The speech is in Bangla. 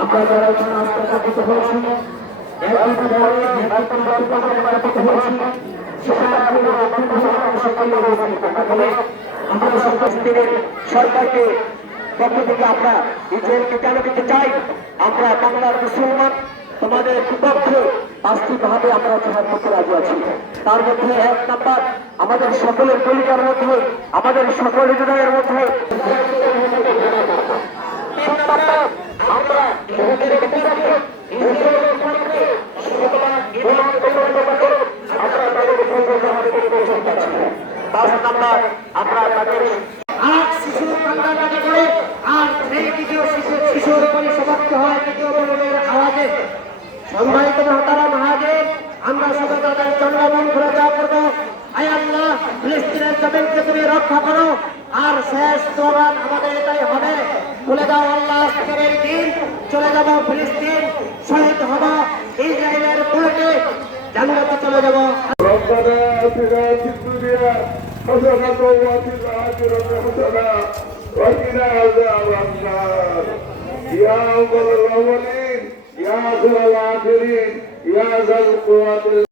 আমরা যারা এখানে আস্থাপিত হয়েছি সরকারকে পক্ষ থেকে আমরা ইসরায়েলকে জানিয়ে দিতে চাই, আমরা বাংলার মুসলমান তোমাদের বিপক্ষে বাস্তবভাবে আমরা জেহাদ করতে রাজি আছি। তার মধ্যে এক নাম্বার, আমাদের সকলের কলিজার মধ্যে, আমাদের সকলের হৃদয়ের মধ্যে আমরা শিশুর উপরে সমাপ্ত হয় দ্বিতীয় বলবের আওয়াজে। সম্মানিত মহতারা মহাজের, আমরা সবাই তাদের জন্মদিন ঘুরে যাওয়া করবো। আয় আল্লাহ, ফিলিস্তিনের জমিনকে তুমি রক্ষা করো। আর শেষ স্লোগান আমাদের এটাই হবে, বলে দাও আল্লাহ আজকের দিন চলে যাব ফিলিস্তিন, শহীদ হব ইসরায়েলের বুলেটে, জান্নাতে চলে যাব। وقنا عذاب النار يا أول الأولين يا آخر الآخرين يا ذا القوة